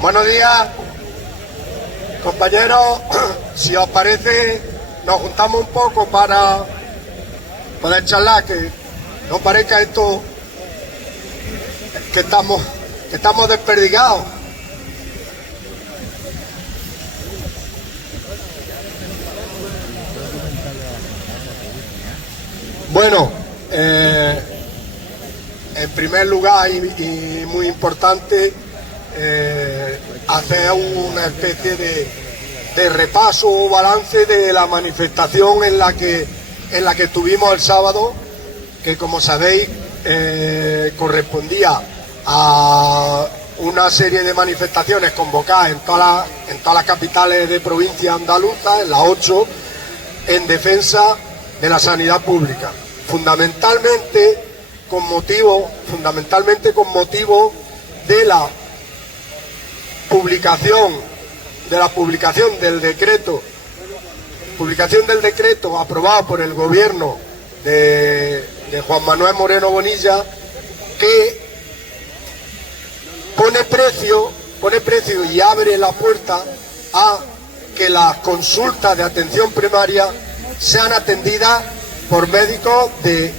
Buenos días, compañeros. Si os parece, nos juntamos un poco para poder charlar, que no parezca esto que estamos desperdigados. Bueno, en primer lugar y muy importante, hacer una especie de repaso o balance de la manifestación en la que estuvimos el sábado, que como sabéis correspondía a una serie de manifestaciones convocadas en todas las capitales de provincia andaluzas, en las 8, en defensa de la sanidad pública, fundamentalmente con motivo de la publicación del decreto aprobado por el gobierno de Juan Manuel Moreno Bonilla, que pone precio y abre la puerta a que las consultas de atención primaria sean atendidas por médicos de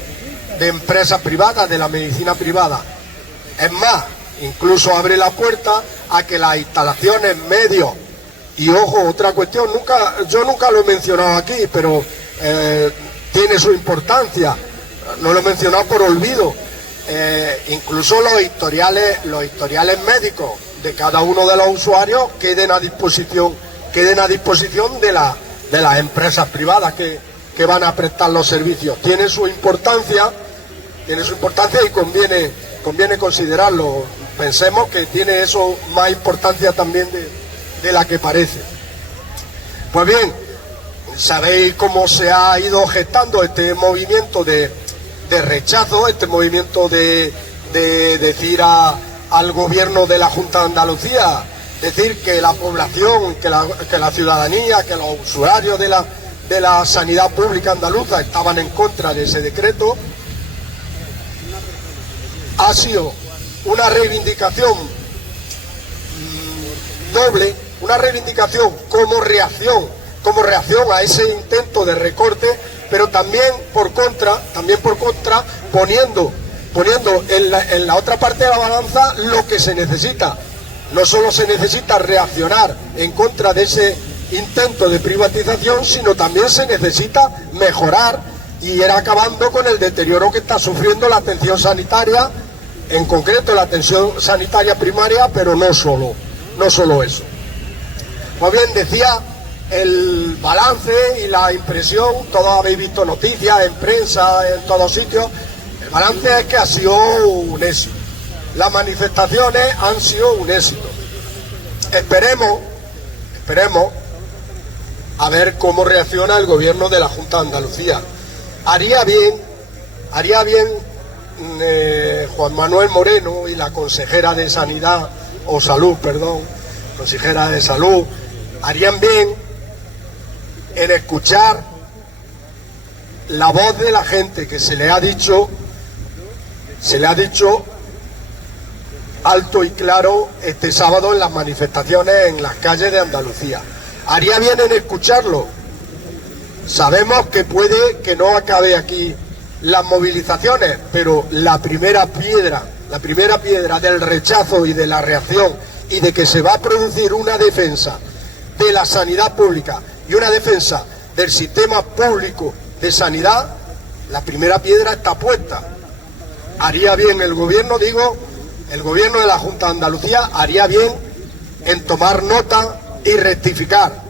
empresas privadas, de la medicina privada. Es más, incluso abre la puerta a que las instalaciones, medios, y ojo, otra cuestión, yo nunca lo he mencionado aquí, pero tiene su importancia, no lo he mencionado por olvido, incluso los historiales médicos de cada uno de los usuarios queden a disposición de las empresas privadas que van a prestar los servicios. Tiene su importancia y conviene considerarlo. Pensemos que tiene eso más importancia también de la que parece. Pues bien, sabéis cómo se ha ido gestando este movimiento de rechazo, este movimiento de decir al gobierno de la Junta de Andalucía, decir que la población, que la ciudadanía, que los usuarios de la sanidad pública andaluza estaban en contra de ese decreto. Ha sido una reivindicación doble, una reivindicación como reacción a ese intento de recorte, pero también por contra, poniendo en la otra parte de la balanza lo que se necesita. No solo se necesita reaccionar en contra de ese intento de privatización, sino también se necesita mejorar y ir acabando con el deterioro que está sufriendo la atención sanitaria, en concreto la atención sanitaria primaria, pero no solo eso. Pues bien, decía el balance y la impresión, todos habéis visto noticias en prensa, en todos sitios, el balance es que ha sido un éxito. Las manifestaciones han sido un éxito. Esperemos a ver cómo reacciona el gobierno de la Junta de Andalucía. Haría bien Juan Manuel Moreno y la consejera de consejera de Salud, harían bien en escuchar la voz de la gente, que se le ha dicho alto y claro este sábado en las manifestaciones en las calles de Andalucía. Haría bien en escucharlo. Sabemos que puede que no acabe aquí las movilizaciones, pero la primera piedra del rechazo y de la reacción, y de que se va a producir una defensa de la sanidad pública y una defensa del sistema público de sanidad, la primera piedra está puesta. Haría bien el gobierno de la Junta de Andalucía, haría bien en tomar nota y rectificar.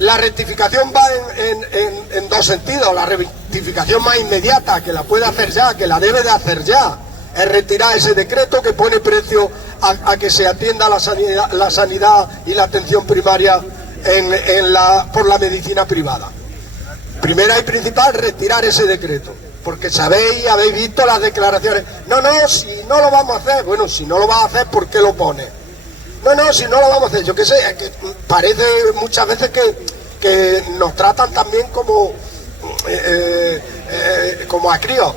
La rectificación va en dos sentidos. La rectificación más inmediata, que la puede hacer ya, que la debe de hacer ya, es retirar ese decreto que pone precio a que se atienda la sanidad y la atención primaria por la medicina privada. Primera y principal, retirar ese decreto, porque sabéis, habéis visto las declaraciones. Si no lo vamos a hacer. Bueno, si no lo vas a hacer, ¿por qué lo pones? Si no lo vamos a hacer, yo qué sé, es que parece muchas veces que nos tratan también como a críos.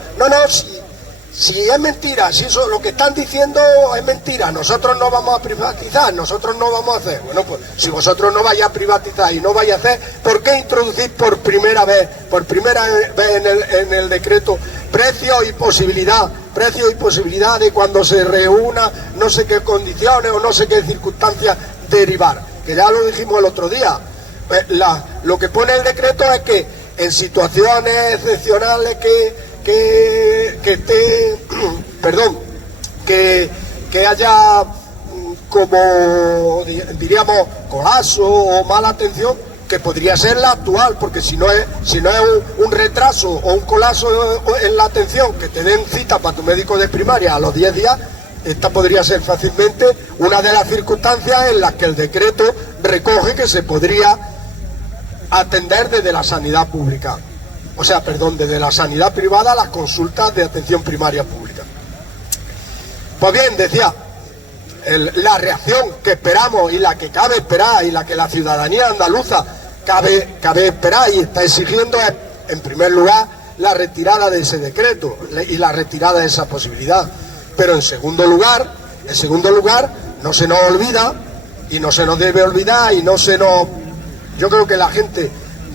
Si es mentira, si eso lo que están diciendo es mentira, nosotros no vamos a privatizar, nosotros no vamos a hacer. Bueno, pues si vosotros no vais a privatizar y no vais a hacer, ¿por qué introducir por primera vez en el decreto precio y posibilidad de cuando se reúna no sé qué condiciones o no sé qué circunstancias derivar? Que ya lo dijimos el otro día. Lo que pone el decreto es que en situaciones excepcionales que haya como diríamos colapso o mala atención, que podría ser la actual, porque si no es un retraso o un colapso en la atención, que te den cita para tu médico de primaria a los 10 días, esta podría ser fácilmente una de las circunstancias en las que el decreto recoge que se podría atender desde la sanidad pública. O sea, perdón, desde la sanidad privada las consultas de atención primaria pública. Pues bien, decía, la reacción que esperamos y la que cabe esperar y la que la ciudadanía andaluza cabe esperar y está exigiendo es, en primer lugar, la retirada de ese decreto y la retirada de esa posibilidad. Pero en segundo lugar, no se nos olvida y no se nos debe olvidar y no se nos... Yo creo que la gente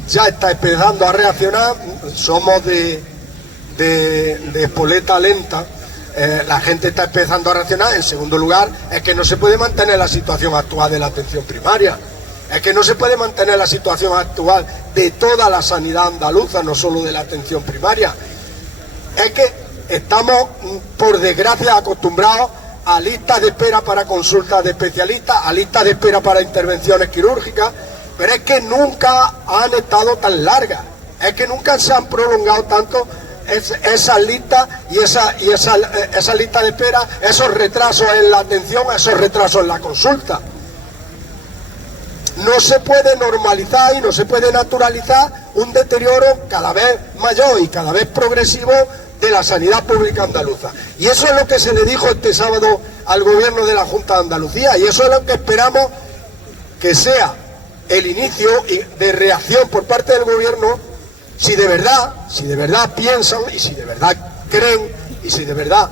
ya está empezando a reaccionar, somos de espoleta lenta, la gente está empezando a reaccionar. En segundo lugar, es que no se puede mantener la situación actual de la atención primaria, es que no se puede mantener la situación actual de toda la sanidad andaluza, no solo de la atención primaria. Es que estamos, por desgracia, acostumbrados a listas de espera para consultas de especialistas, a listas de espera para intervenciones quirúrgicas, pero es que nunca han estado tan largas, es que nunca se han prolongado tanto esas listas y esa lista de espera, esos retrasos en la atención, esos retrasos en la consulta. No se puede normalizar y no se puede naturalizar un deterioro cada vez mayor y cada vez progresivo de la sanidad pública andaluza. Y eso es lo que se le dijo este sábado al gobierno de la Junta de Andalucía, y eso es lo que esperamos que sea el inicio de reacción por parte del gobierno, si de verdad piensan y si de verdad creen y si de verdad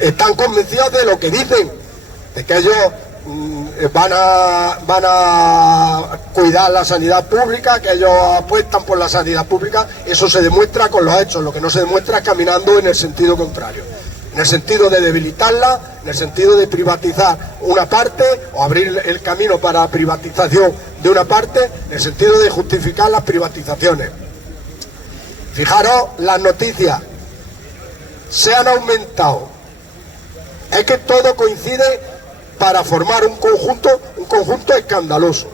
están convencidos de lo que dicen, de que ellos van a cuidar la sanidad pública, que ellos apuestan por la sanidad pública. Eso se demuestra con los hechos, lo que no se demuestra es caminando en el sentido contrario, en el sentido de debilitarla, en el sentido de privatizar una parte o abrir el camino para la privatización de una parte, en el sentido de justificar las privatizaciones. Fijaros las noticias, se han aumentado, es que todo coincide para formar un conjunto escandaloso.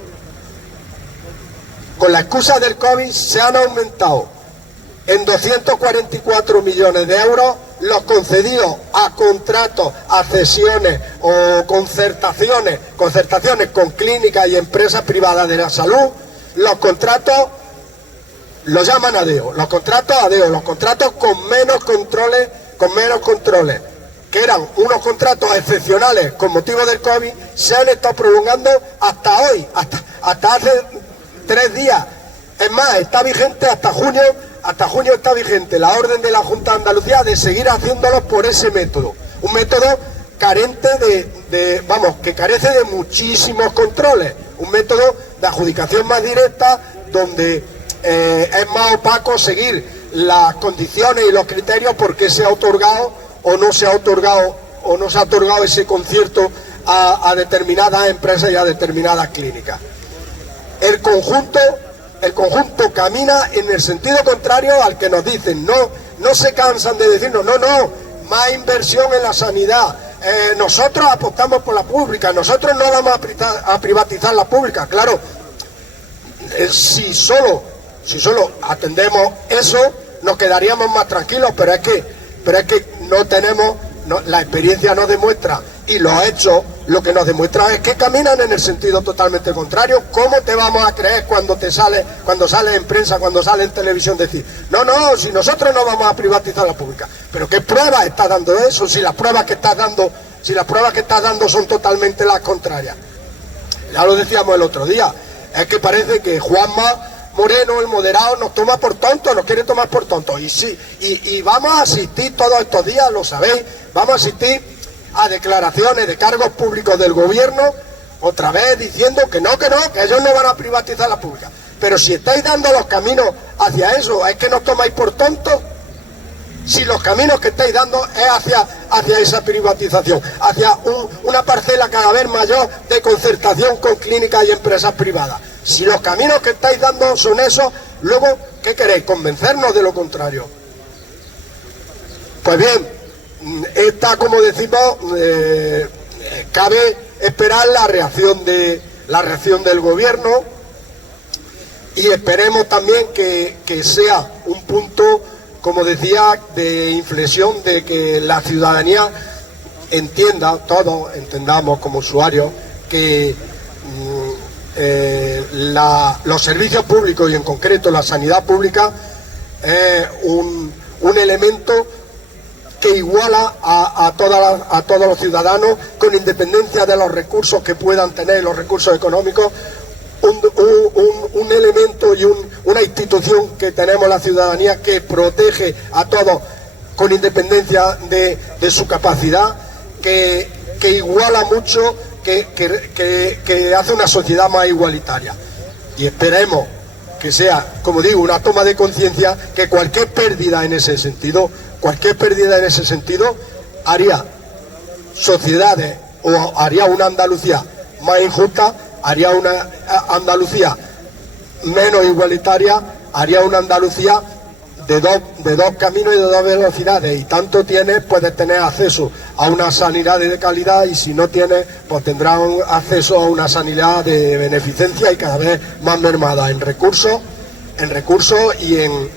Con la excusa del COVID se han aumentado en 244 millones de euros los concedidos a contratos, a cesiones o concertaciones con clínicas y empresas privadas de la salud. Los contratos los llaman ADEO, los contratos con menos controles, que eran unos contratos excepcionales con motivo del COVID, se han estado prolongando hasta hoy, hasta hace 3 días. Es más, está vigente hasta junio está vigente la orden de la Junta de Andalucía de seguir haciéndolos por ese método. Un método carente que carece de muchísimos controles. Un método de adjudicación más directa, donde es más opaco seguir las condiciones y los criterios por qué se ha otorgado o no se ha otorgado ese concierto a determinadas empresas y a determinadas clínicas. El conjunto camina en el sentido contrario al que nos dicen. No se cansan de decirnos, no, más inversión en la sanidad, nosotros apostamos por la pública, nosotros no vamos a privatizar la pública. Claro, si solo atendemos eso, nos quedaríamos más tranquilos, pero es que no tenemos, la experiencia nos demuestra y los hechos lo que nos demuestran es que caminan en el sentido totalmente contrario. ¿Cómo te vamos a creer cuando sale en prensa, cuando sale en televisión decir, no, si nosotros no vamos a privatizar la pública? ¿Pero qué pruebas está dando eso? Si las pruebas que estás dando son totalmente las contrarias. Ya lo decíamos el otro día, es que parece que Juanma Moreno, el moderado, nos toma por tontos, nos quiere tomar por tontos. Y sí, y vamos a asistir todos estos días, lo sabéis, vamos a asistir a declaraciones de cargos públicos del gobierno, otra vez diciendo que ellos no van a privatizar la pública. Pero si estáis dando los caminos hacia eso, ¿es que nos tomáis por tontos? Si los caminos que estáis dando es hacia esa privatización, hacia una parcela cada vez mayor de concertación con clínicas y empresas privadas. Si los caminos que estáis dando son esos, luego, ¿qué queréis? ¿Convencernos de lo contrario? Pues bien, esta, como decimos, cabe esperar la reacción del gobierno y esperemos también que sea un punto, como decía, de inflexión, de que la ciudadanía entienda, todos entendamos como usuarios, que los servicios públicos y en concreto la sanidad pública es un elemento que iguala a todos los ciudadanos, con independencia de los recursos que puedan tener, los recursos económicos, un elemento y una institución que tenemos la ciudadanía que protege a todos con independencia de su capacidad, que iguala mucho, que hace una sociedad más igualitaria. Y esperemos que sea, como digo, una toma de conciencia, que cualquier pérdida en ese sentido haría sociedades o haría una Andalucía más injusta, haría una Andalucía menos igualitaria, haría una Andalucía de dos caminos y de dos velocidades, y tanto puedes tener acceso a una sanidad de calidad, y si no tienes, pues tendrás acceso a una sanidad de beneficencia y cada vez más mermada en recursos y en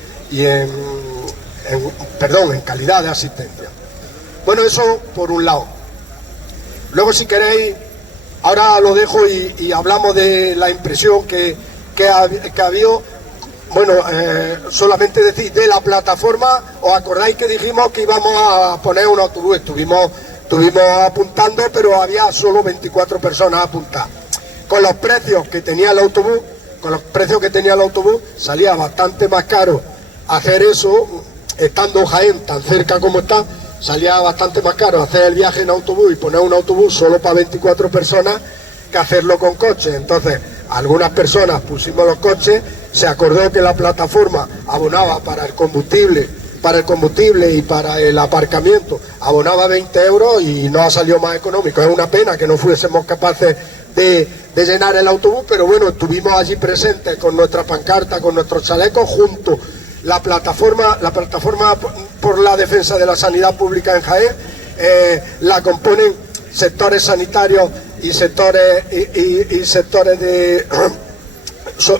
calidad de asistencia. Bueno, eso por un lado. Luego, si queréis, ahora lo dejo y hablamos de la impresión que ha habido. Bueno, solamente decir, de la plataforma, ¿os acordáis que dijimos que íbamos a poner un autobús? Estuvimos apuntando, pero había solo 24 personas apuntadas. Con los precios que tenía el autobús, salía bastante más caro hacer eso, estando en Jaén tan cerca como está, salía bastante más caro hacer el viaje en autobús y poner un autobús solo para 24 personas que hacerlo con coche. Entonces, algunas personas pusimos los coches, se acordó que la plataforma abonaba para el combustible y para el aparcamiento, abonaba 20 euros y no ha salido más económico. Es una pena que no fuésemos capaces de llenar el autobús, pero bueno, estuvimos allí presentes con nuestra pancarta, con nuestros chalecos, junto la plataforma por la defensa de la sanidad pública en Jaén. La componen sectores sanitarios y sectores de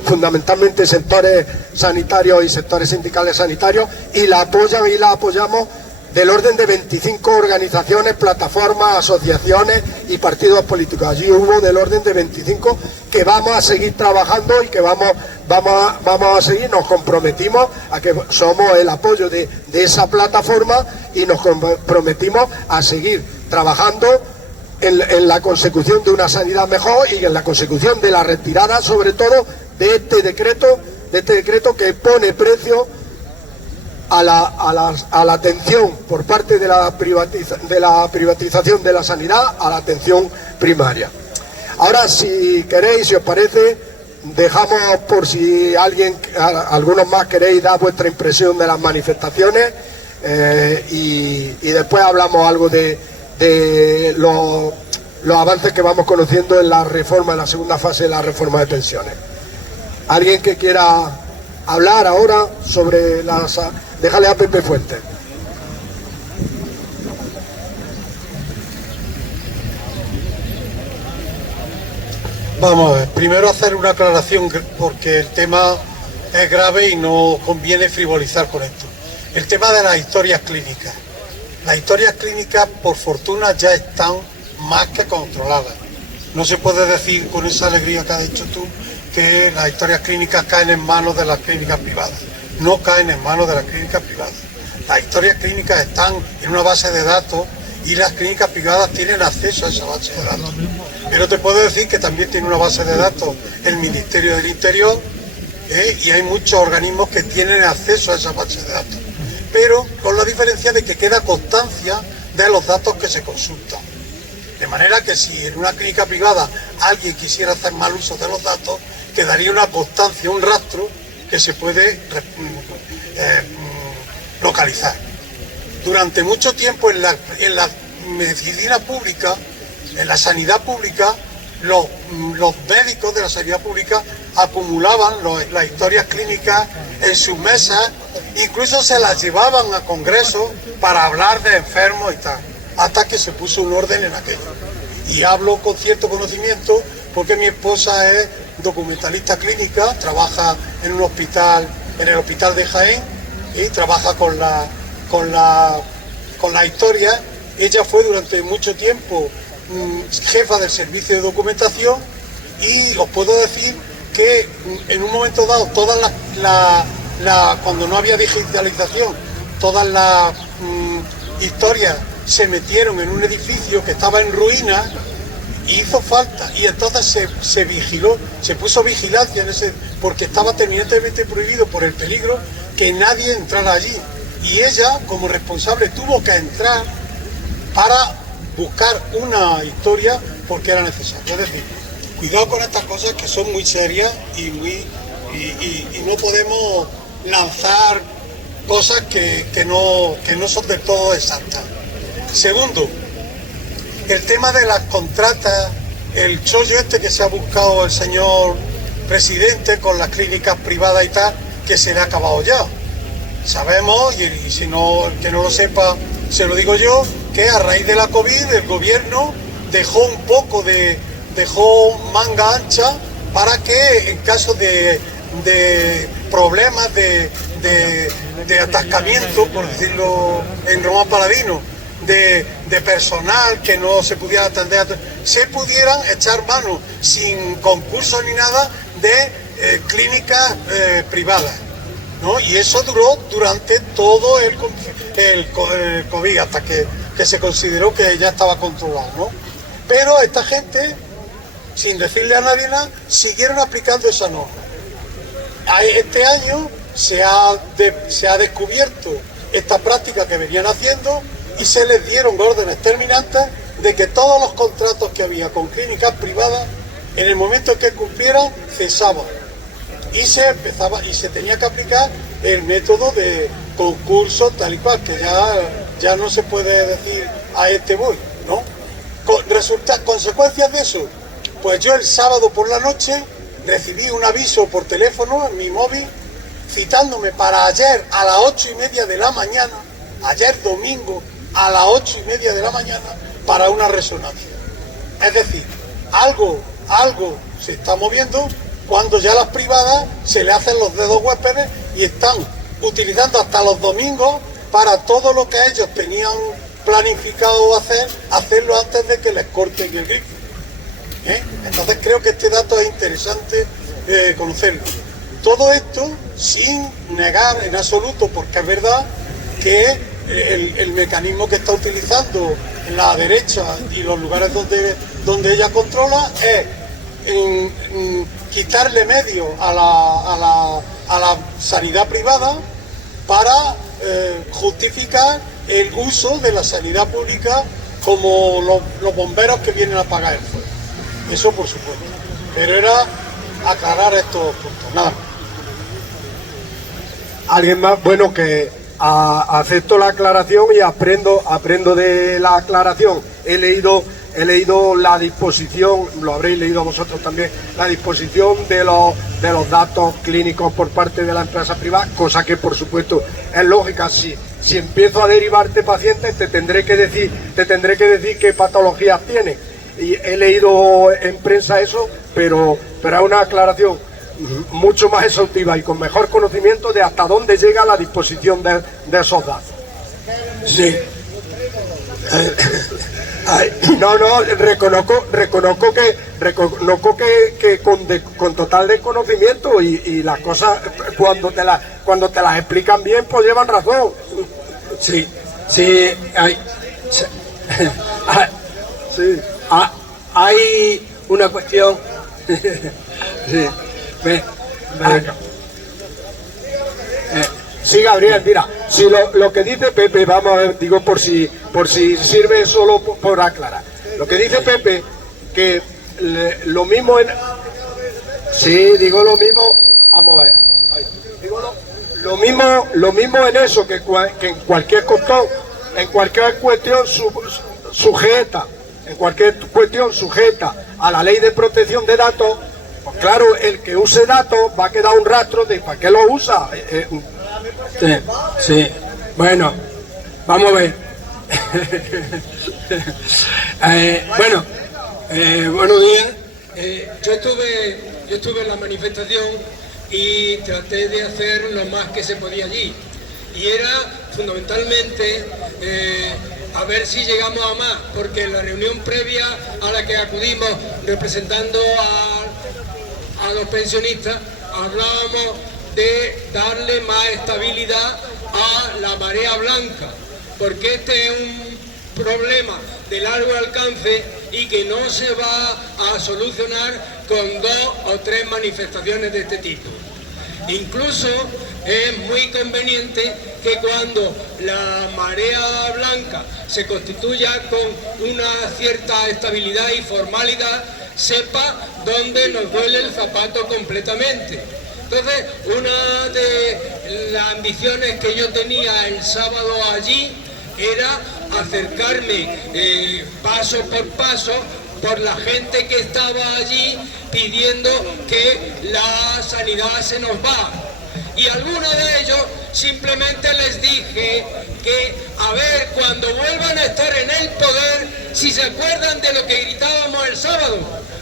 fundamentalmente sectores sanitarios y sectores sindicales sanitarios, y la apoyan y la apoyamos del orden de 25 organizaciones, plataformas, asociaciones y partidos políticos. Allí hubo del orden de 25 que vamos a seguir trabajando y que vamos a seguir. Nos comprometimos a que somos el apoyo de esa plataforma y nos comprometimos a seguir trabajando en la consecución de una sanidad mejor y en la consecución de la retirada, sobre todo, de este decreto que pone precio a la atención por parte de la privatización de la sanidad, a la atención primaria. Ahora, si queréis, si os parece, dejamos, por si algunos más queréis dar vuestra impresión de las manifestaciones, y después hablamos algo de los avances que vamos conociendo en la reforma, en la segunda fase de la reforma de pensiones. ¿Alguien que quiera hablar ahora sobre las... Déjale a Pepe Fuentes. Vamos a ver, primero hacer una aclaración, porque el tema es grave y no conviene frivolizar con esto. El tema de las historias clínicas. Las historias clínicas, por fortuna, ya están más que controladas. No se puede decir con esa alegría que has dicho tú que las historias clínicas caen en manos de las clínicas privadas. No caen en manos de las clínicas privadas. Las historias clínicas están en una base de datos y las clínicas privadas tienen acceso a esa base de datos. Pero te puedo decir que también tiene una base de datos el Ministerio del Interior, y hay muchos organismos que tienen acceso a esa base de datos, pero con la diferencia de que queda constancia de los datos que se consultan. De manera que si en una clínica privada alguien quisiera hacer mal uso de los datos, quedaría una constancia, un rastro que se puede localizar. Durante mucho tiempo en la medicina pública, en la sanidad pública, los médicos de la sanidad pública acumulaban las historias clínicas en sus mesas, incluso se las llevaban a congresos para hablar de enfermos y tal, hasta que se puso un orden en aquello. Y hablo con cierto conocimiento porque mi esposa es documentalista clínica, trabaja en un hospital, en el hospital de Jaén, y trabaja con la historia. Ella fue durante mucho tiempo jefa del servicio de documentación y os puedo decir que en un momento dado cuando no había digitalización, todas las historias se metieron en un edificio que estaba en ruinas y hizo falta, y entonces se vigiló, se puso vigilancia en ese, porque estaba terminantemente prohibido por el peligro que nadie entrara allí, y ella como responsable tuvo que entrar para buscar una historia porque era necesario. Es decir, cuidado con estas cosas que son muy serias y no podemos lanzar cosas que no son del todo exactas. Segundo, el tema de las contratas, el chollo este que se ha buscado el señor presidente con las clínicas privadas y tal, que se le ha acabado ya. Sabemos, y si no, el que no lo sepa, se lo digo yo, que a raíz de la COVID el gobierno dejó manga ancha para que en caso de problemas de atascamiento, por decirlo en román paladino, de personal que no se pudiera atender, se pudieran echar mano sin concurso ni nada de clínicas privadas, ¿no? Y eso duró durante todo el COVID, hasta que se consideró que ya estaba controlado, ¿no? Pero esta gente, sin decirle a nadie nada, siguieron aplicando esa norma. Este año se ha descubierto esta práctica que venían haciendo y se les dieron órdenes terminantes de que todos los contratos que había con clínicas privadas, en el momento en que cumplieran, cesaban. Y se tenía que aplicar el método de concurso tal y cual, que ya no se puede decir a este voy, ¿no? Consecuencias de eso, pues yo el sábado por la noche recibí un aviso por teléfono en mi móvil citándome para ayer a las 8:30 de la mañana, ayer domingo a las 8:30 de la mañana, para una resonancia. Es decir, algo se está moviendo cuando ya las privadas se le hacen los dedos huéspedes y están utilizando hasta los domingos para todo lo que ellos tenían planificado hacerlo antes de que les corten el grifo. Entonces creo que este dato es interesante conocerlo. Todo esto sin negar en absoluto, porque es verdad que el mecanismo que está utilizando la derecha y los lugares donde ella controla es quitarle medio a la sanidad privada para justificar el uso de la sanidad pública como los bomberos que vienen a apagar el fuego. Eso por supuesto. Pero era aclarar estos puntos, nada más. ¿Alguien más? Bueno, que acepto la aclaración y aprendo de la aclaración. He leído la disposición, lo habréis leído vosotros también, la disposición de los datos clínicos por parte de la empresa privada, cosa que por supuesto es lógica. Si empiezo a derivarte pacientes, te tendré que decir qué patologías tienen. Y he leído en prensa eso, pero es una aclaración mucho más exhaustiva y con mejor conocimiento de hasta dónde llega la disposición de esos datos. Sí. No, reconozco que con total desconocimiento y las cosas cuando te las explican bien pues llevan razón. Sí, hay una cuestión. Sí. Sí, Gabriel, mira, si lo que dice Pepe, vamos a ver, digo por si sirve solo por aclarar. Lo que dice Pepe, que lo mismo en... Sí, digo lo mismo, vamos a ver. Digo lo mismo en eso que en cualquier cuestión, sujeta, a la ley de protección de datos. Pues claro, el que use datos va a quedar un rastro de para qué lo usa. Sí. Bueno, vamos a ver. Buenos días. Yo estuve en la manifestación y traté de hacer lo más que se podía allí. Y era fundamentalmente a ver si llegamos a más, porque en la reunión previa a la que acudimos representando a los pensionistas, hablábamos de darle más estabilidad a la marea blanca, porque este es un problema de largo alcance y que no se va a solucionar con 2 o 3 manifestaciones de este tipo. Incluso es muy conveniente que cuando la marea blanca se constituya con una cierta estabilidad y formalidad, sepa dónde nos duele el zapato completamente. Entonces, una de las ambiciones que yo tenía el sábado allí era acercarme paso por paso por la gente que estaba allí pidiendo que la sanidad se nos va. Y a algunos de ellos simplemente les dije que, a ver, cuando vuelvan a estar en el poder, si se acuerdan de lo que gritábamos el sábado,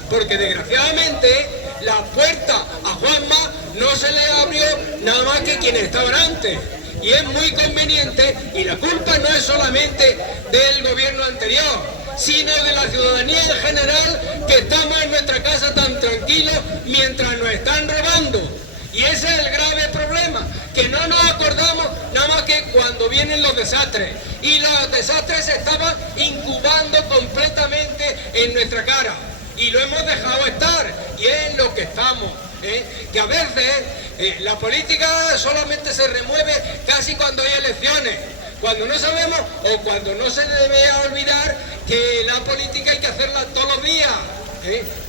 porque desgraciadamente la puerta a Juanma no se le abrió nada más que quienes estaban antes. Y es muy conveniente, y la culpa no es solamente del gobierno anterior, sino de la ciudadanía en general, que estamos en nuestra casa tan tranquilos mientras nos están robando. Y ese es el grave problema, que no nos acordamos nada más que cuando vienen los desastres. Y los desastres se estaban incubando completamente en nuestra cara. Y lo hemos dejado estar, y es en lo que estamos. Que a veces la política solamente se remueve casi cuando hay elecciones. Cuando no sabemos o cuando no se debe olvidar que la política hay que hacerla todos los días.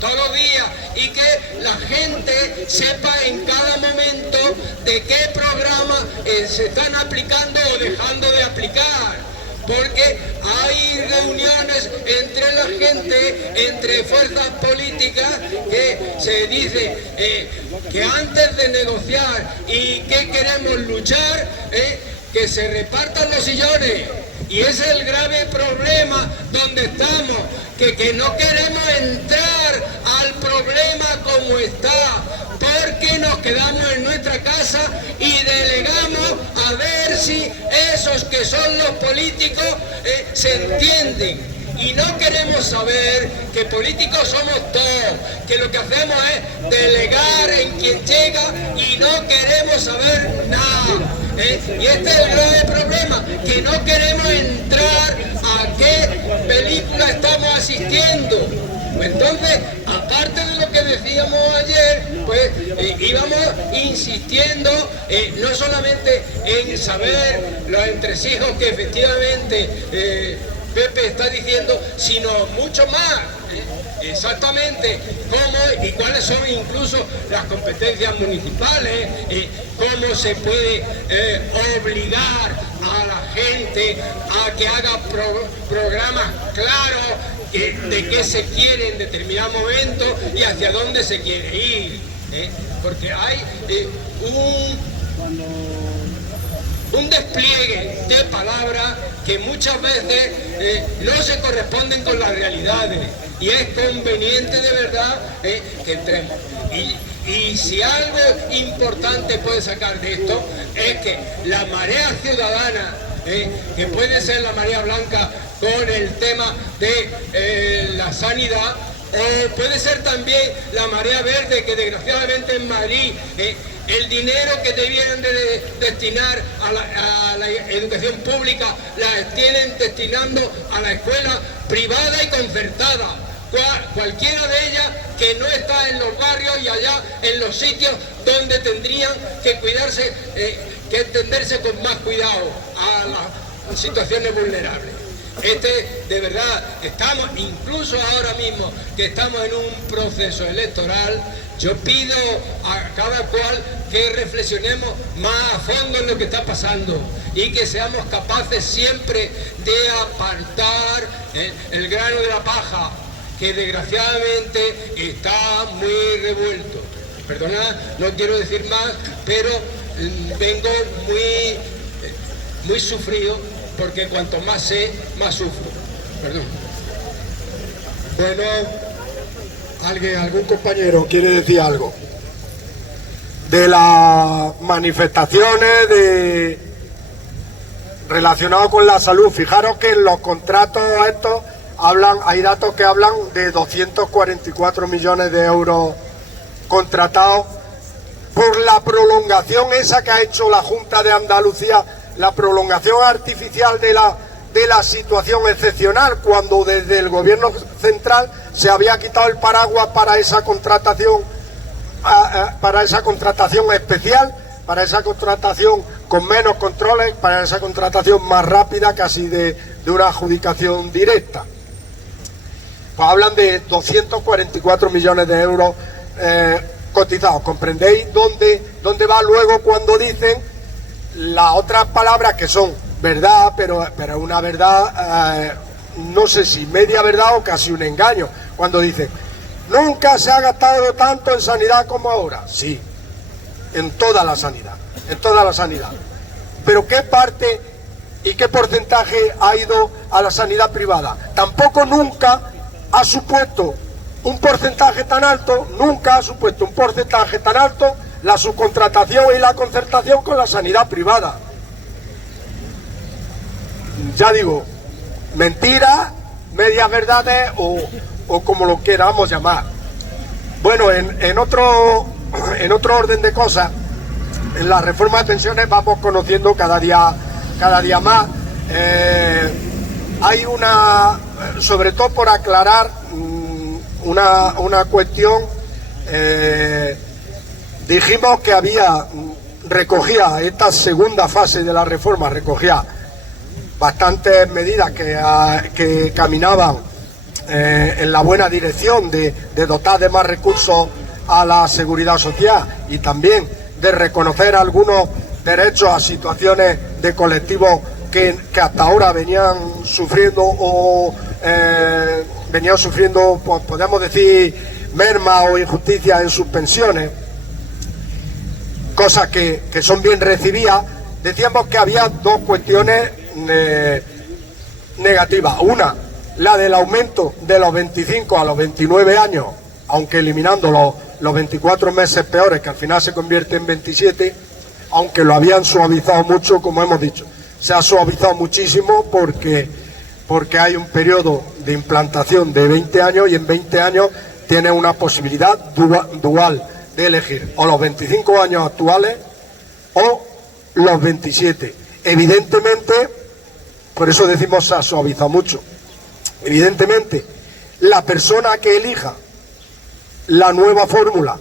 Todos los días, y que la gente sepa en cada momento de qué programas se están aplicando o dejando de aplicar, porque hay reuniones entre la gente, entre fuerzas políticas, que se dice que antes de negociar y que queremos luchar, que se repartan los sillones. Y ese es el grave problema donde estamos, que no queremos entrar al problema como está, porque nos quedamos en nuestra casa y delegamos a ver si esos que son los políticos se entienden. Y no queremos saber que políticos somos todos, que lo que hacemos es delegar en quien llega y no queremos saber nada. Y este es el grave problema, que no queremos entrar a qué película estamos asistiendo. Entonces, aparte de lo que decíamos ayer, pues íbamos insistiendo no solamente en saber los entresijos que efectivamente Pepe está diciendo, sino mucho más. Exactamente cómo y cuáles son incluso las competencias municipales, cómo se puede obligar a la gente a que haga programas claros de qué se quiere en determinado momento y hacia dónde se quiere ir, porque hay un despliegue de palabras que muchas veces no se corresponden con las realidades, y es conveniente de verdad que entremos. Y si algo importante puede sacar de esto es que la marea ciudadana, que puede ser la marea blanca con el tema de la sanidad, puede ser también la marea verde, que desgraciadamente en Madrid el dinero que debieran de destinar a la educación pública la tienen destinando a la escuela privada y concertada. Cualquiera de ellas que no está en los barrios cuidado y allá en los sitios donde tendrían que cuidarse, que atenderse con más cuidado a las situaciones vulnerables. De verdad, estamos, incluso ahora mismo que estamos en un proceso electoral, yo pido a cada cual que reflexionemos más a fondo en lo que está pasando y que seamos capaces siempre de apartar el grano de la paja, que desgraciadamente está muy revuelto. Perdonad, no quiero decir más, pero vengo muy sufrido, porque cuanto más sé, más sufro. Perdón. Bueno, ¿algún compañero quiere decir algo? De las manifestaciones relacionadas con la salud. Fijaros que en los contratos estos hay datos que hablan de 244 millones de euros contratados por la prolongación esa que ha hecho la Junta de Andalucía, la prolongación artificial de la situación excepcional, cuando desde el gobierno central se había quitado el paraguas para esa contratación especial, para esa contratación con menos controles, para esa contratación más rápida, casi de una adjudicación directa. Pues hablan de 244 millones de euros cotizados. ¿Comprendéis dónde va luego cuando dicen las otras palabras que son verdad, pero una verdad, no sé si media verdad o casi un engaño? Cuando dicen, nunca se ha gastado tanto en sanidad como ahora. Sí, en toda la sanidad, Pero ¿qué parte y qué porcentaje ha ido a la sanidad privada? Tampoco nunca ha supuesto un porcentaje tan alto, la subcontratación y la concertación con la sanidad privada. Ya digo, mentiras, medias verdades o como lo queramos llamar. Bueno, en otro orden de cosas, en la reforma de pensiones vamos conociendo cada día más. Hay sobre todo por aclarar una cuestión. Dijimos que recogía esta segunda fase de la reforma, recogía bastantes medidas que caminaban en la buena dirección de dotar de más recursos a la seguridad social y también de reconocer algunos derechos a situaciones de colectivos que hasta ahora venían sufriendo pues, podemos decir, merma o injusticia en sus pensiones, cosas que son bien recibidas. Decíamos que había dos cuestiones negativas. Una, la del aumento de los 25 a los 29 años, aunque eliminando los 24 meses peores, que al final se convierte en 27, aunque lo habían suavizado mucho, como hemos dicho. Se ha suavizado muchísimo porque hay un periodo de implantación de 20 años y en 20 años tiene una posibilidad dual de elegir o los 25 años actuales o los 27. Evidentemente, por eso decimos se ha suavizado mucho, evidentemente la persona que elija la nueva fórmula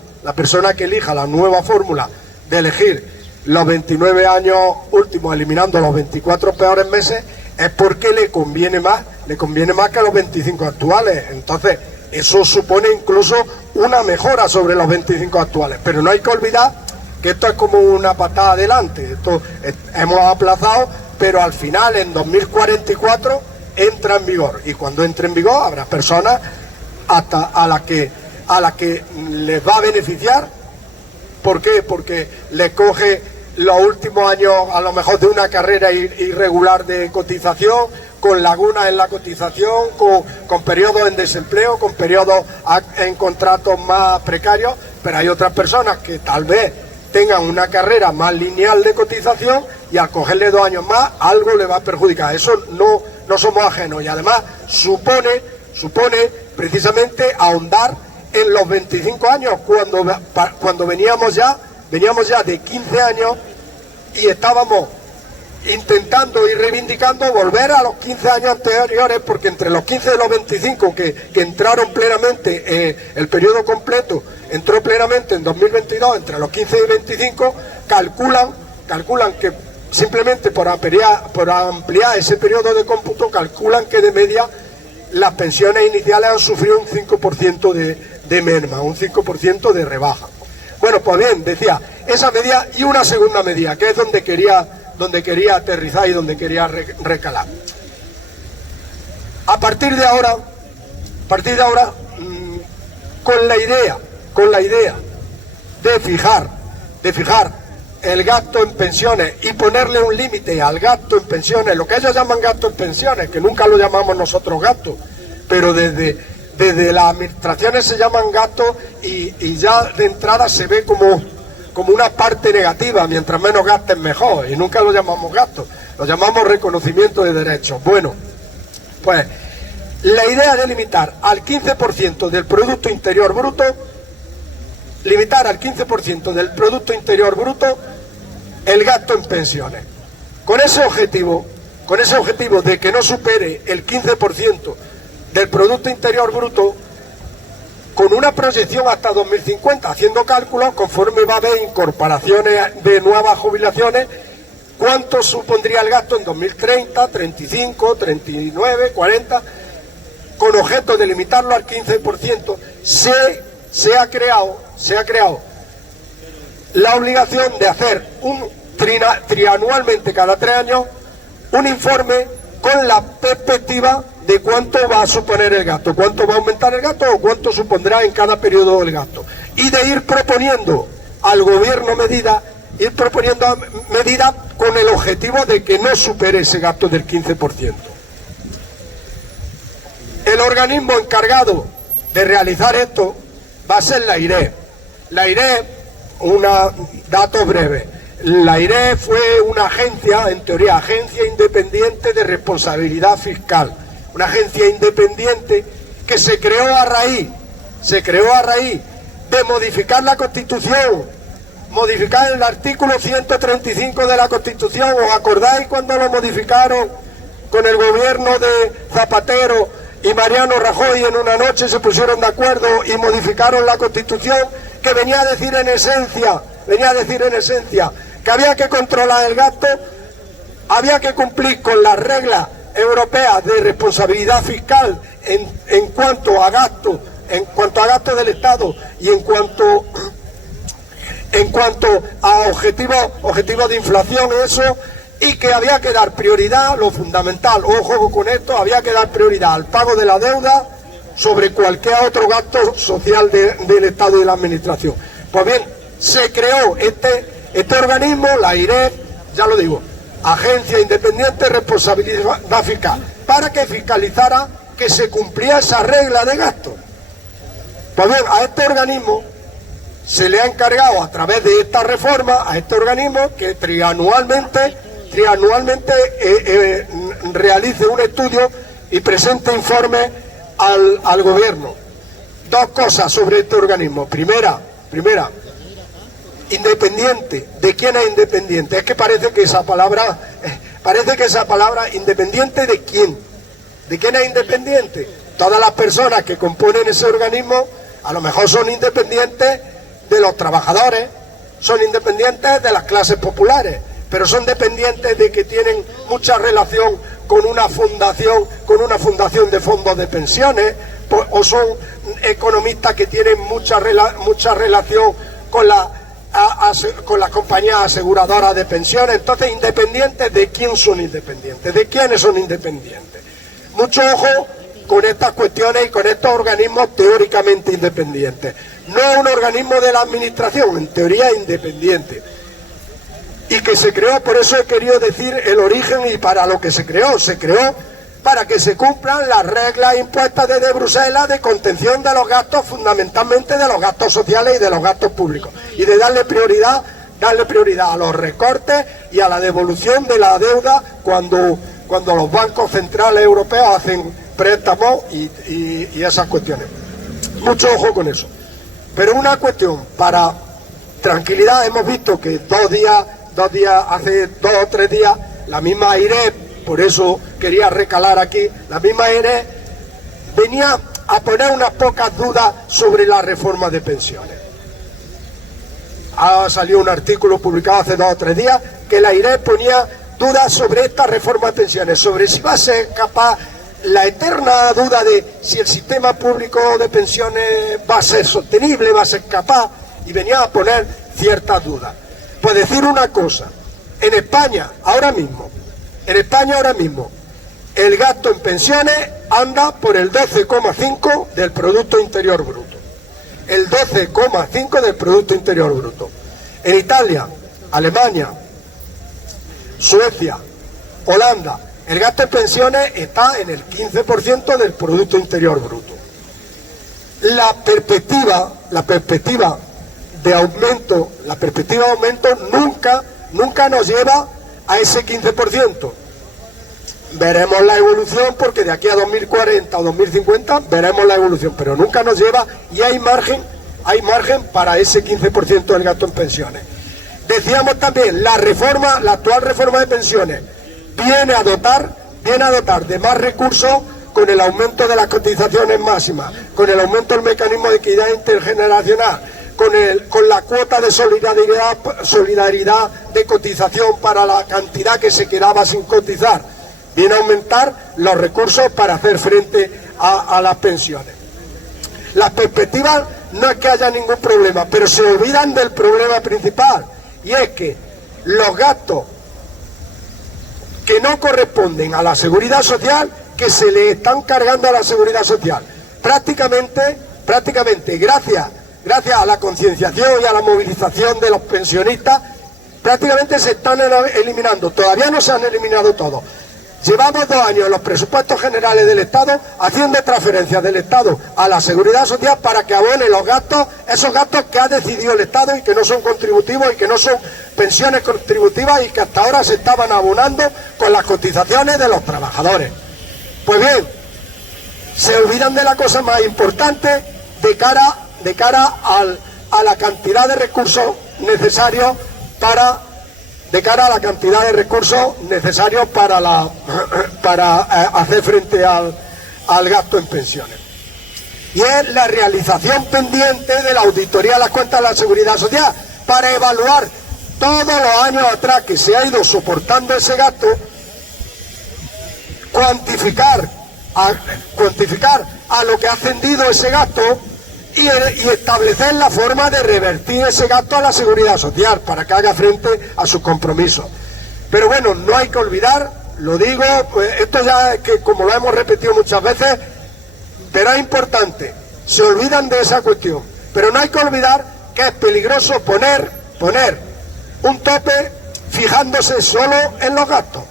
de elegir los 29 años últimos eliminando los 24 peores meses es porque le conviene más que los 25 actuales. Entonces eso supone incluso una mejora sobre los 25 actuales, pero no hay que olvidar que esto es como una patada adelante. Hemos aplazado, pero al final en 2044 entra en vigor, y cuando entre en vigor habrá personas hasta a las que les va a beneficiar. ¿Por qué? Porque le coge los últimos años a lo mejor de una carrera irregular de cotización, con lagunas en la cotización, con periodos en desempleo, con periodos en contratos más precarios, pero hay otras personas que tal vez tengan una carrera más lineal de cotización y al cogerle 2 años más algo le va a perjudicar. Eso no somos ajenos, y además supone precisamente ahondar en los 25 años cuando veníamos ya de 15 años y estábamos intentando y reivindicando volver a los 15 años anteriores, porque entre los 15 y los 25 que entraron plenamente el periodo completo entró plenamente en 2022 entre los 15 y 25, calculan que simplemente por ampliar ese periodo de cómputo, calculan que de media las pensiones iniciales han sufrido un 5% de merma, un 5% de rebaja. Bueno, pues bien, decía, esa medida y una segunda medida, que es donde quería aterrizar y donde quería recalar. A partir de ahora, con la idea de fijar el gasto en pensiones y ponerle un límite al gasto en pensiones, lo que ellos llaman gasto en pensiones, que nunca lo llamamos nosotros gasto, pero desde las administraciones se llaman gastos y ya de entrada se ve como una parte negativa, mientras menos gastes mejor, y nunca lo llamamos gasto, lo llamamos reconocimiento de derechos. Bueno, pues la idea de limitar al 15% del Producto Interior Bruto, el gasto en pensiones. Con ese objetivo de que no supere el 15% del Producto Interior Bruto, con una proyección hasta 2050, haciendo cálculos conforme va a haber incorporaciones de nuevas jubilaciones, cuánto supondría el gasto en 2030, 35, 39, 40, con objeto de limitarlo al 15%, se ha creado la obligación de hacer trianualmente, cada 3 años, un informe con la perspectiva de cuánto va a suponer el gasto, cuánto va a aumentar el gasto o cuánto supondrá en cada periodo el gasto. Y de ir proponiendo al gobierno medidas con el objetivo de que no supere ese gasto del 15%. El organismo encargado de realizar esto va a ser la IREF. La IREF, datos breves. La IREF fue una agencia, en teoría, agencia independiente de responsabilidad fiscal. Una agencia independiente que se creó a raíz de modificar la Constitución, modificar el artículo 135 de la Constitución. ¿Os acordáis cuando lo modificaron con el gobierno de Zapatero y Mariano Rajoy? En una noche se pusieron de acuerdo y modificaron la Constitución, que venía a decir en esencia que había que controlar el gasto, había que cumplir con las reglas europeas de responsabilidad fiscal en cuanto a gasto del Estado y en cuanto a objetivos de inflación, eso, y que había que dar prioridad, lo fundamental, ojo con esto, había que dar prioridad al pago de la deuda sobre cualquier otro gasto social del Estado y de la Administración. Pues bien, se creó este organismo, la IREF, ya lo digo, Agencia Independiente de Responsabilidad Fiscal, para que fiscalizara que se cumplía esa regla de gasto. Pues bien, a este organismo se le ha encargado, a través de esta reforma, a este organismo que trianualmente realice un estudio y presente informes al gobierno. Dos cosas sobre este organismo. Primera, independiente. ¿De quién es independiente? Es que parece que esa palabra, ¿independiente de quién? ¿De quién es independiente? Todas las personas que componen ese organismo a lo mejor son independientes de los trabajadores, son independientes de las clases populares, pero son dependientes de que tienen mucha relación con una fundación de fondos de pensiones, o son economistas que tienen mucha relación con las compañías aseguradoras de pensiones. Entonces, independientes, ¿de quién son independientes? ¿De quiénes son independientes? Mucho ojo con estas cuestiones y con estos organismos teóricamente independientes. No es un organismo de la administración, en teoría es independiente. Y que se creó, por eso he querido decir el origen y para lo que se creó. Se creó para que se cumplan las reglas impuestas desde Bruselas de contención de los gastos, fundamentalmente de los gastos sociales y de los gastos públicos. Y de darle prioridad a los recortes y a la devolución de la deuda cuando los bancos centrales europeos hacen préstamos y esas cuestiones. Mucho ojo con eso. Pero una cuestión, para tranquilidad, hemos visto que hace 2 o 3 días, la misma IREF, por eso quería recalar aquí, la misma IREF venía a poner unas pocas dudas sobre la reforma de pensiones. ha salido un artículo publicado hace 2 o 3 días que la AIRE ponía dudas sobre esta reforma de pensiones, sobre si va a ser capaz, la eterna duda de si el sistema público de pensiones va a ser sostenible, va a ser capaz, y venía a poner ciertas dudas. Pues decir una cosa, en España ahora mismo, el gasto en pensiones anda por el 12,5 del Producto Interior Bruto. El 12,5 del Producto Interior Bruto. En Italia, Alemania, Suecia, Holanda, el gasto en pensiones está en el 15% del Producto Interior Bruto. La perspectiva de aumento nunca nos lleva a ese 15%. Veremos la evolución, porque de aquí a 2040 o 2050 veremos la evolución, pero nunca nos lleva, y hay margen para ese 15% del gasto en pensiones. Decíamos también, la actual reforma de pensiones viene a dotar de más recursos con el aumento de las cotizaciones máximas, con el aumento del mecanismo de equidad intergeneracional, con la cuota de solidaridad de cotización para la cantidad que se quedaba sin cotizar. Viene a aumentar los recursos para hacer frente a las pensiones. Las perspectivas no es que haya ningún problema, pero se olvidan del problema principal, y es que los gastos que no corresponden a la seguridad social, que se le están cargando a la seguridad social. Prácticamente gracias a la concienciación y a la movilización de los pensionistas, prácticamente se están eliminando. Todavía no se han eliminado todos. Llevamos 2 años en los presupuestos generales del Estado haciendo transferencias del Estado a la Seguridad Social para que abone esos gastos que ha decidido el Estado y que no son contributivos y que no son pensiones contributivas y que hasta ahora se estaban abonando con las cotizaciones de los trabajadores. Pues bien, se olvidan de la cosa más importante de cara a la cantidad de recursos necesarios para hacer frente al gasto en pensiones. Y es la realización pendiente de la auditoría de las cuentas de la Seguridad Social para evaluar todos los años atrás que se ha ido soportando ese gasto, cuantificar a lo que ha ascendido ese gasto y establecer la forma de revertir ese gasto a la Seguridad Social para que haga frente a sus compromisos. Pero bueno, no hay que olvidar, lo digo, pues esto ya es que como lo hemos repetido muchas veces, pero es importante, se olvidan de esa cuestión, pero no hay que olvidar que es peligroso poner un tope fijándose solo en los gastos.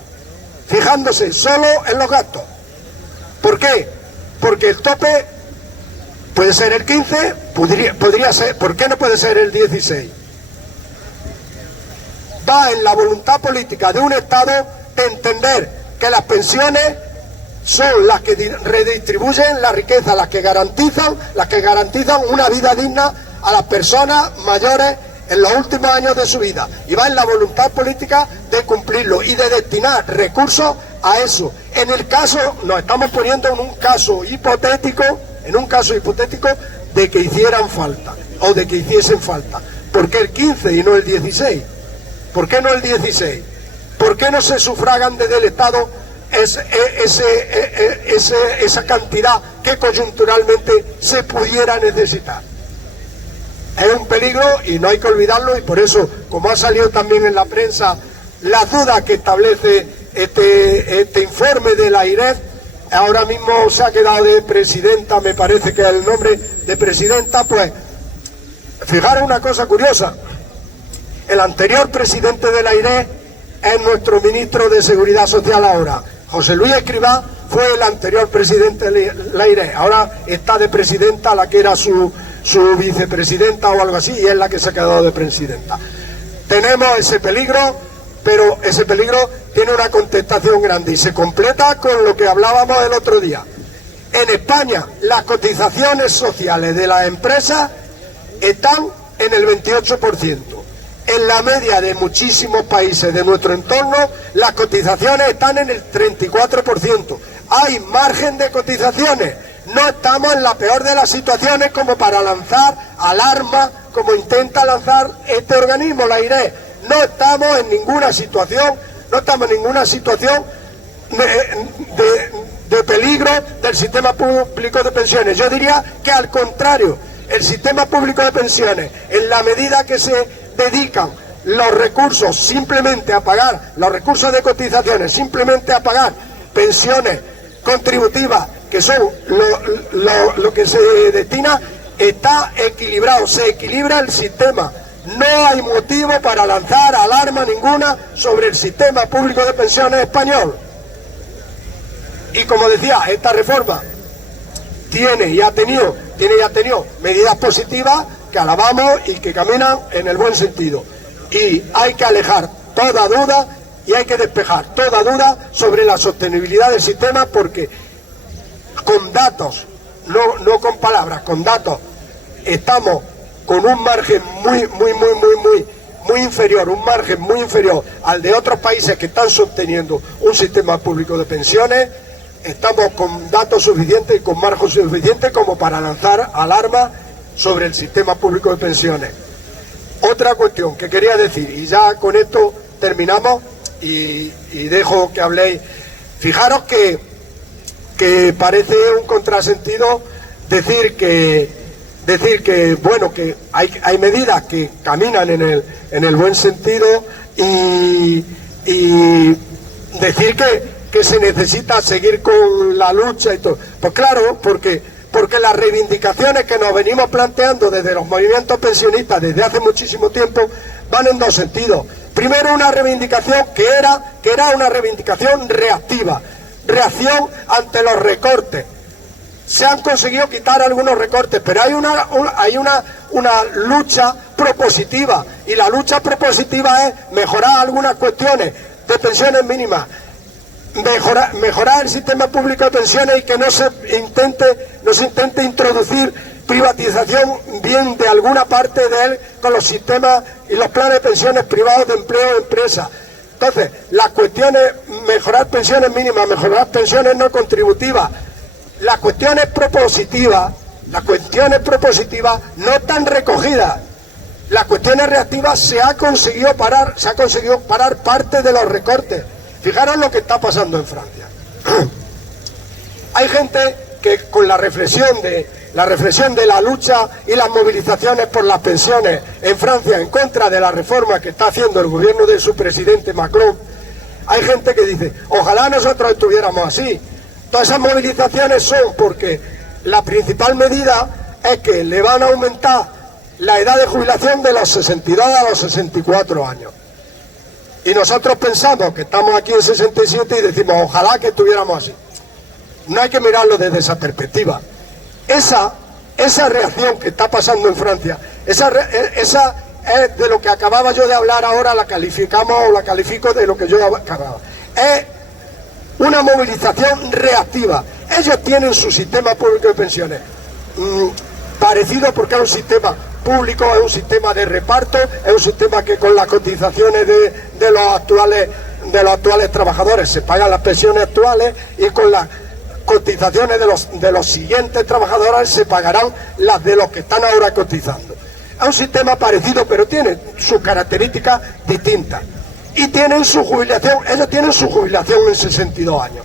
¿Por qué? Porque el tope puede ser el 15, podría ser, ¿por qué no puede ser el 16? Va en la voluntad política de un Estado de entender que las pensiones son las que redistribuyen la riqueza, las que garantizan una vida digna a las personas mayores en los últimos años de su vida, y va en la voluntad política de cumplirlo y de destinar recursos a eso. En el caso, nos estamos poniendo en un caso hipotético de que hicieran falta o de que hiciesen falta. ¿Por qué el 15 y no el 16? ¿Por qué no el 16? ¿Por qué no se sufragan desde el Estado esa cantidad que coyunturalmente se pudiera necesitar? Es un peligro y no hay que olvidarlo, y por eso, como ha salido también en la prensa, las dudas que establece este informe de la AIREF, ahora mismo se ha quedado de presidenta, me parece que es el nombre de presidenta. Pues fijaros una cosa curiosa, el anterior presidente de la AIREF es nuestro ministro de Seguridad Social ahora. José Luis Escrivá fue el anterior presidente de la AIREF, ahora está de presidenta la que era su vicepresidenta o algo así, y es la que se ha quedado de presidenta. Tenemos ese peligro, pero ese peligro tiene una contestación grande y se completa con lo que hablábamos el otro día. En España, las cotizaciones sociales de las empresas están en el 28%. En la media de muchísimos países de nuestro entorno, las cotizaciones están en el 34%. Hay margen de cotizaciones, no estamos en la peor de las situaciones como para lanzar alarma, como intenta lanzar este organismo, la AIRE. No estamos en ninguna situación, de peligro del sistema público de pensiones. Yo diría que al contrario, el sistema público de pensiones, en la medida que se dedican los recursos simplemente a pagar, los recursos de cotizaciones simplemente a pagar pensiones contributivas, que son lo que se destina, está equilibrado, se equilibra el sistema. No hay motivo para lanzar alarma ninguna sobre el sistema público de pensiones español. Y como decía, esta reforma tiene y ha tenido medidas positivas que alabamos y que caminan en el buen sentido. Y hay que alejar toda duda y hay que despejar toda duda sobre la sostenibilidad del sistema, porque con datos, no con palabras, con datos, estamos con un margen muy inferior, un margen muy inferior al de otros países que están sosteniendo un sistema público de pensiones. Estamos con datos suficientes y con margen suficiente como para lanzar alarma sobre el sistema público de pensiones. Otra cuestión que quería decir, y ya con esto terminamos y dejo que habléis. Fijaros que parece un contrasentido decir que bueno, que hay medidas que caminan en el buen sentido y decir que se necesita seguir con la lucha y todo. Pues claro, porque las reivindicaciones que nos venimos planteando desde los movimientos pensionistas desde hace muchísimo tiempo van en dos sentidos. Primero, una reivindicación que era una reivindicación reactiva, reacción ante los recortes. Se han conseguido quitar algunos recortes, pero hay una lucha propositiva, y la lucha propositiva es mejorar algunas cuestiones de pensiones mínimas, mejorar el sistema público de pensiones y que no se intente introducir privatización bien de alguna parte de él con los sistemas y los planes de pensiones privados de empleo de empresas. Entonces, las cuestiones, mejorar pensiones mínimas, mejorar pensiones no contributivas, las cuestiones propositivas no están recogidas. Las cuestiones reactivas se ha conseguido parar parte de los recortes. Fijaros lo que está pasando en Francia. Hay gente que con la reflexión de la lucha y las movilizaciones por las pensiones en Francia en contra de la reforma que está haciendo el gobierno de su presidente Macron, hay gente que dice, ojalá nosotros estuviéramos así. Todas esas movilizaciones son porque la principal medida es que le van a aumentar la edad de jubilación de los 62 a los 64 años. Y nosotros pensamos que estamos aquí en 67 y decimos, ojalá que estuviéramos así. No hay que mirarlo desde esa perspectiva. Esa reacción que está pasando en Francia, esa es de lo que acababa yo de hablar ahora, la califico de lo que yo acababa. Es una movilización reactiva. Ellos tienen su sistema público de pensiones parecido, porque es un sistema público, es un sistema de reparto, es un sistema que con las cotizaciones de los actuales trabajadores se pagan las pensiones actuales, y con las cotizaciones de los siguientes trabajadores se pagarán las de los que están ahora cotizando. Es un sistema parecido, pero tiene sus características distintas. Y tienen su jubilación, ellos tienen su jubilación en 62 años.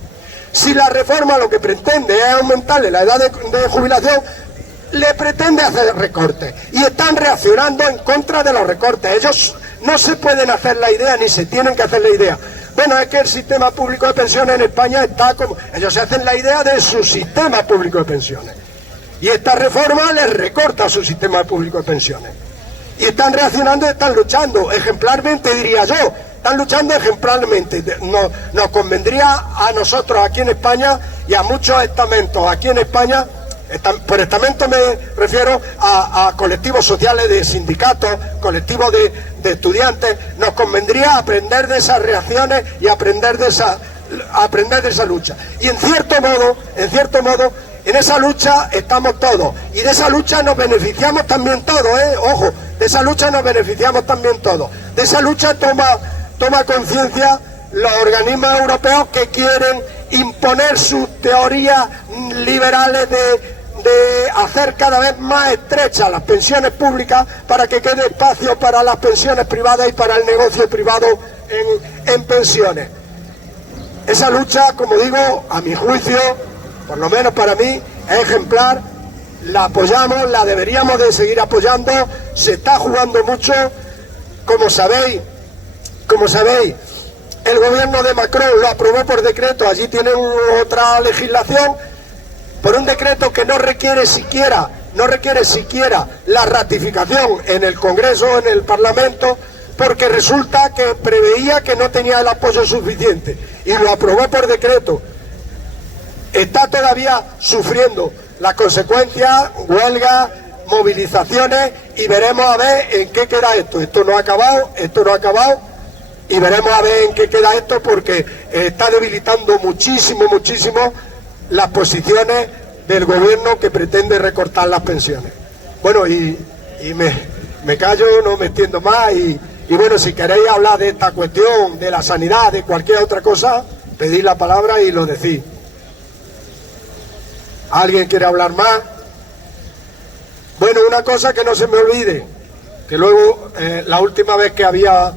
Si la reforma lo que pretende es aumentarle la edad de jubilación, le pretende hacer recortes. Y están reaccionando en contra de los recortes. Ellos no se pueden hacer la idea, ni se tienen que hacer la idea. Bueno, es que el sistema público de pensiones en España está como... Ellos se hacen la idea de su sistema público de pensiones. Y esta reforma les recorta su sistema público de pensiones. Y están reaccionando y están luchando, ejemplarmente diría yo. Están luchando ejemplarmente. Nos convendría a nosotros aquí en España y a muchos estamentos aquí en España, por estamento me refiero a colectivos sociales de sindicatos, colectivos de estudiantes, nos convendría aprender de esas reacciones y aprender de esa lucha. Y en cierto modo, en esa lucha estamos todos, y de esa lucha nos beneficiamos también todos, ojo, de esa lucha nos beneficiamos también todos. De esa lucha toma conciencia los organismos europeos que quieren imponer sus teorías liberales de hacer cada vez más estrechas las pensiones públicas para que quede espacio para las pensiones privadas y para el negocio privado en pensiones. Esa lucha, como digo, a mi juicio, por lo menos para mí, es ejemplar. La apoyamos, la deberíamos de seguir apoyando. Se está jugando mucho. Como sabéis, el gobierno de Macron lo aprobó por decreto. Allí tienen otra legislación, por un decreto que no requiere siquiera la ratificación en el Congreso, en el Parlamento, porque resulta que preveía que no tenía el apoyo suficiente y lo aprobó por decreto. Está todavía sufriendo las consecuencias, huelgas, movilizaciones, y veremos a ver en qué queda esto. Esto no ha acabado, y veremos a ver en qué queda esto, porque está debilitando muchísimo las posiciones del gobierno que pretende recortar las pensiones. Bueno, y me callo, no me extiendo más, y bueno, si queréis hablar de esta cuestión, de la sanidad, de cualquier otra cosa, pedid la palabra y lo decís. ¿Alguien quiere hablar más? Bueno, una cosa que no se me olvide, que luego, la última vez que había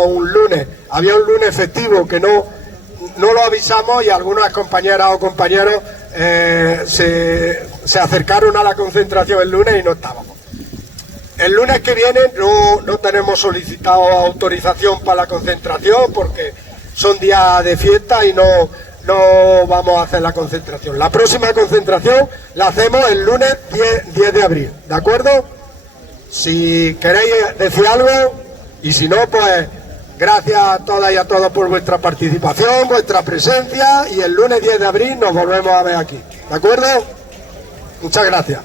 un lunes festivo que no lo avisamos, y algunas compañeras o compañeros se acercaron a la concentración el lunes y no estábamos. El lunes que viene no tenemos solicitado autorización para la concentración porque son días de fiesta y no vamos a hacer la concentración. La próxima concentración la hacemos el lunes 10 de abril, ¿de acuerdo? Si queréis decir algo, y si no, pues gracias a todas y a todos por vuestra participación, vuestra presencia, y el lunes 10 de abril nos volvemos a ver aquí, ¿de acuerdo? Muchas gracias.